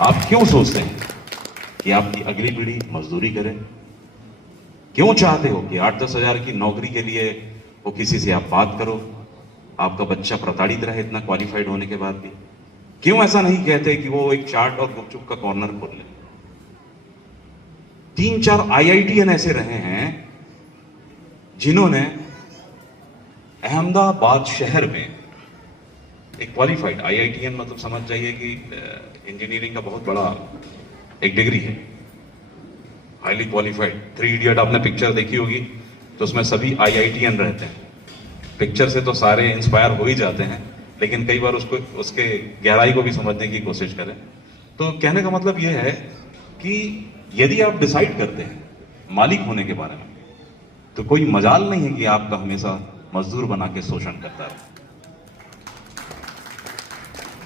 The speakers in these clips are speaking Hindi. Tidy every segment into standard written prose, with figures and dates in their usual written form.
आप क्यों सोचते हैं कि आपकी अगली पीढ़ी मजदूरी करे? क्यों चाहते हो कि 8-10 हजार की नौकरी के लिए वो किसी से आप बात करो, आपका बच्चा प्रताड़ित रहे इतना क्वालिफाइड होने के बाद भी? क्यों ऐसा नहीं कहते कि वो एक चाट और गुपचुप का कॉर्नर खोल ले? 3-4 IITN ऐसे रहे हैं जिन्होंने अहमदाबाद शहर में एक क्वालिफाइड IITN मतलब समझ जाइए कि इंजीनियरिंग का बहुत बड़ा एक डिग्री है, हाईली क्वालिफाइड। 3 इडियट आपने पिक्चर देखी होगी, तो उसमें सभी IITN रहते हैं। पिक्चर से तो सारे इंस्पायर हो ही जाते हैं, लेकिन कई बार उसको उसके गहराई को भी समझने की कोशिश करें। तो कहने का मतलब यह है कि यदि आप डिसाइड करते हैं मालिक होने के बारे में, तो कोई मजाल नहीं है कि आपका हमेशा मजदूर बना के शोषण करता है।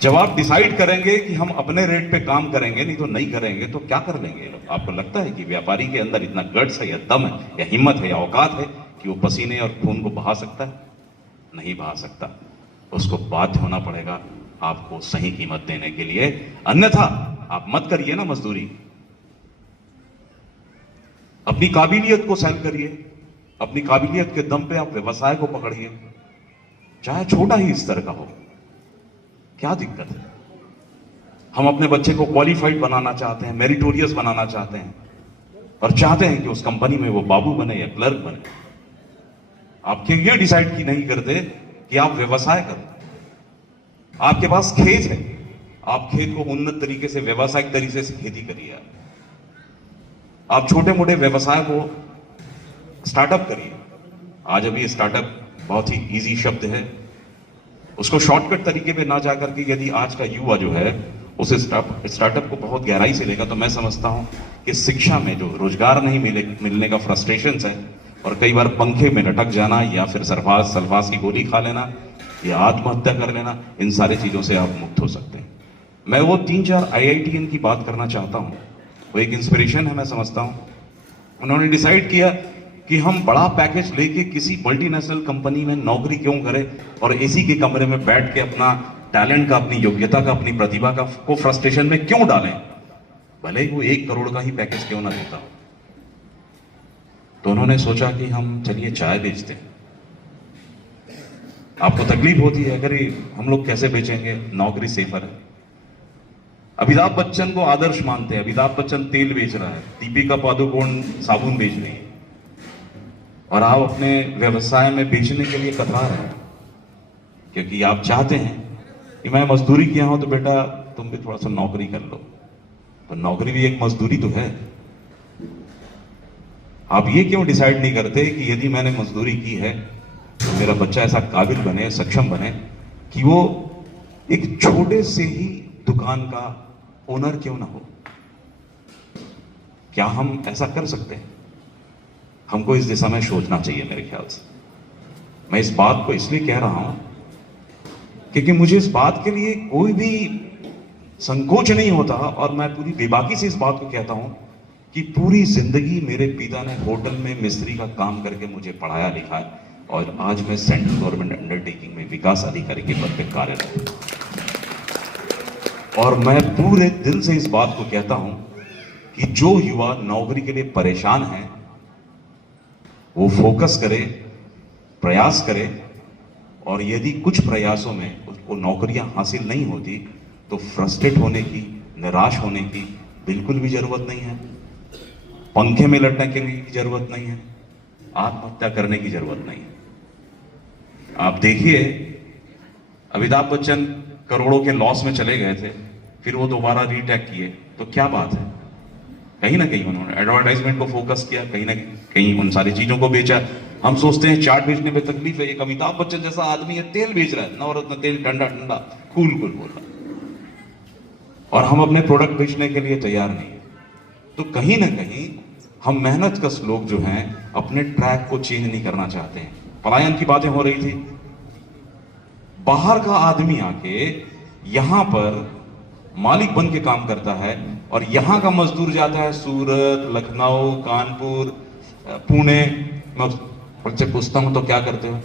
जब आप डिसाइड करेंगे कि हम अपने रेट पे काम करेंगे, नहीं तो नहीं करेंगे, तो क्या कर लेंगे लोग? आपको लगता है कि व्यापारी के अंदर इतना गट्स है या दम है या हिम्मत है या औकात है कि वो पसीने और खून को बहा सकता है? नहीं बहा सकता। उसको बाध्य होना पड़ेगा आपको सही कीमत देने के लिए, अन्यथा आप मत करिए ना मजदूरी। अपनी काबिलियत को सेल करिए, अपनी काबिलियत के दम पे आप व्यवसाय को पकड़िए, चाहे छोटा ही स्तर का हो। क्या दिक्कत है? हम अपने बच्चे को क्वालिफाइड बनाना चाहते हैं, मेरिटोरियस बनाना चाहते हैं, और चाहते हैं कि उस कंपनी में वो बाबू बने या क्लर्क बने। आप क्यों ये डिसाइड की नहीं करते कि आप व्यवसाय करो? आपके पास खेत है, आप खेत को उन्नत तरीके से, व्यावसायिक तरीके से खेती करिए। आप छोटे मोटे व्यवसाय को स्टार्टअप करिए। आज अभी स्टार्टअप बहुत ही इजी शब्द है, उसको शॉर्टकट तरीके पे ना जाकर के यदि आज का युवा जो है उस स्टार्टअप को बहुत गहराई से लेगा, तो मैं समझता हूं कि शिक्षा में जो रोजगार नहीं मिलने का फ्रस्ट्रेशन है, और कई बार पंखे में लटक जाना, या फिर सल्फास की गोली खा लेना, या आत्महत्या कर लेना, इन सारी चीजों से आप मुक्त हो सकते हैं। मैं वो 3-4 IITN की बात करना चाहता हूं, वो एक इंस्पिरेशन है मैं समझता हूं। उन्होंने डिसाइड किया कि हम बड़ा पैकेज लेके किसी मल्टीनेशनल कंपनी में नौकरी क्यों करें, और एसी के कमरे में बैठ के अपना टैलेंट का, अपनी योग्यता का, अपनी प्रतिभा का को फ्रस्ट्रेशन में क्यों डालें, भले ही वो 1 करोड़ का ही पैकेज क्यों ना देता हो। तो उन्होंने सोचा कि हम चलिए चाय बेचते हैं। आपको तकलीफ होती है, अगर हम लोग कैसे बेचेंगे, नौकरी सेफर है। अमिताभ बच्चन को आदर्श मानते हैं, अमिताभ बच्चन तेल बेच रहा है, दीपिका पादुकोण साबुन बेच रही है, और आप अपने व्यवसाय में बेचने के लिए कतरा रहे हैं, क्योंकि आप चाहते हैं कि मैं मजदूरी किया हूं तो बेटा तुम भी थोड़ा सा नौकरी कर लो। तो नौकरी भी एक मजदूरी तो है। आप ये क्यों डिसाइड नहीं करते कि यदि मैंने मजदूरी की है तो मेरा बच्चा ऐसा काबिल बने, सक्षम बने कि वो एक छोटे से ही दुकान का ओनर क्यों ना हो? क्या हम ऐसा कर सकते हैं? हमको इस दिशा में सोचना चाहिए मेरे ख्याल से। मैं इस बात को इसलिए कह रहा हूं क्योंकि मुझे इस बात के लिए कोई भी संकोच नहीं होता, और मैं पूरी बेबाकी से इस बात को कहता हूं कि पूरी जिंदगी मेरे पिता ने होटल में मिस्त्री का काम करके मुझे पढ़ाया लिखाया, और आज मैं सेंट्रल गवर्नमेंट अंडरटेकिंग में विकास अधिकारी के पद पर कार्यरत हूं। और मैं पूरे दिल से इस बात को कहता हूं कि जो युवा नौकरी के लिए परेशान है, वो फोकस करे, प्रयास करे, और यदि कुछ प्रयासों में उसको नौकरियां हासिल नहीं होती तो फ्रस्ट्रेट होने की, निराश होने की बिल्कुल भी जरूरत नहीं है। पंखे में लटकने की जरूरत नहीं है, आत्महत्या करने की जरूरत नहीं है। आप देखिए, अमिताभ बच्चन करोड़ों के लॉस में चले गए थे, फिर वो दोबारा रीटैक किए, तो क्या बात है? कहीं ना कहीं उन्होंने एडवर्टाइजमेंट को फोकस किया, कहीं ना कहीं उन सारी चीजों को बेचा। हम सोचते हैं चाट बेचने में तकलीफ है, एक अमिताभ बच्चन जैसा आदमी है तेल बेच रहा है, नवरत्न तेल, ठंडा ठंडा कूल कूल बोल रहा है, और हम अपने प्रोडक्ट बेचने के लिए तैयार नहीं है। तो कहीं ना कहीं हम मेहनत कश लोग जो हैं अपने ट्रैक को चेंज नहीं करना चाहते हैं। पलायन की बातें हो रही थी, बाहर का आदमी आके यहां पर मालिक बन के काम करता है, और यहां का मजदूर जाता है सूरत, लखनऊ, कानपुर, पुणे। मैं उनसे पूछता हूं तो क्या करते हो?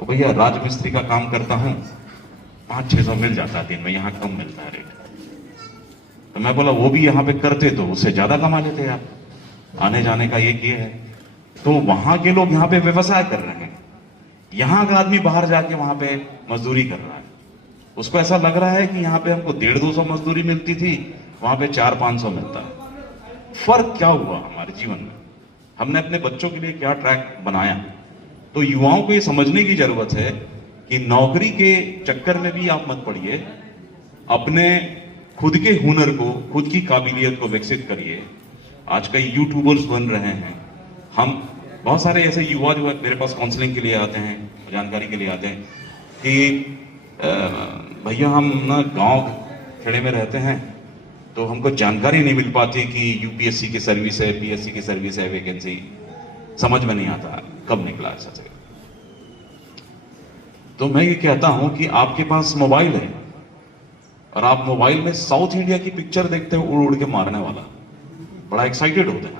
तो भैया राजमिस्त्री का काम करता हूं, 500-600 मिल जाता है दिन में, यहां कम मिलता है रेट। तो मैं बोला वो भी यहां पे करते तो उससे ज्यादा कमा लेते आप, आने जाने का एक ये है। तो वहां के लोग यहां पे व्यवसाय कर रहे हैं, यहां का आदमी बाहर जाके वहां पे मजदूरी कर रहा है। उसको ऐसा लग रहा है कि यहां पे हमको 150-200 मजदूरी मिलती थी, वहां पे 400-500 मिलता है। फर्क क्या हुआ हमारे जीवन में? हमने अपने बच्चों के लिए क्या ट्रैक बनाया? तो युवाओं को ये समझने की जरूरत है कि नौकरी के चक्कर में भी आप मत पड़िए, अपने खुद के हुनर को, खुद की काबिलियत को विकसित करिए। आज कई यूट्यूबर्स बन रहे हैं, हम बहुत सारे ऐसे युवा जो मेरे पास काउंसलिंग के लिए आते हैं, जानकारी के लिए आते हैं कि भैया हम ना गांव खेड़े में रहते हैं, तो हमको जानकारी नहीं मिल पाती कि यूपीएससी की सर्विस है, पीएससी की सर्विस है, वैकेंसी समझ में नहीं आता कब निकला ऐसा से। तो मैं ये कहता हूं कि आपके पास मोबाइल है और आप मोबाइल में साउथ इंडिया की पिक्चर देखते हो, उड़ उड़ के मारने वाला, बड़ा एक्साइटेड होते हैं।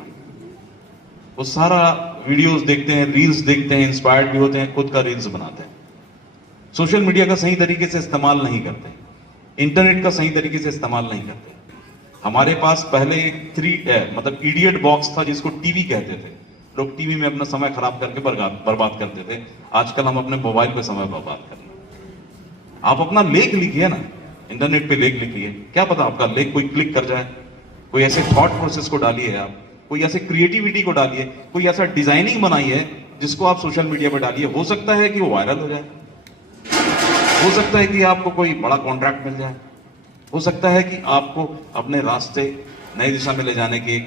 वो सारा वीडियोस देखते हैं, रील्स देखते हैं, इंस्पायर्ड भी होते हैं, खुद का रील्स बनाते हैं। सोशल मीडिया का सही तरीके से इस्तेमाल नहीं करते, इंटरनेट का सही तरीके से इस्तेमाल नहीं करते। हमारे पास पहले एक मतलब इडियट बॉक्स था जिसको टीवी कहते थे, लोग टीवी में अपना समय खराब करके बर्बाद करते थे। आजकल हम अपने मोबाइल पे समय बर्बाद कर रहे हैं। आप अपना लेख लिखिए ना, इंटरनेट पे लेख लिखिए, क्या पता आपका लेख कोई क्लिक कर जाए। कोई ऐसे थॉट प्रोसेस को डालिए, आप कोई ऐसे क्रिएटिविटी को डालिए, कोई ऐसा डिजाइनिंग बनाइए जिसको आप सोशल मीडिया पर डालिए। हो सकता है कि वो वायरल हो जाए, हो सकता है कि आपको कोई बड़ा कॉन्ट्रैक्ट मिल जाए, हो सकता है कि आपको अपने रास्ते नई दिशा में ले जाने की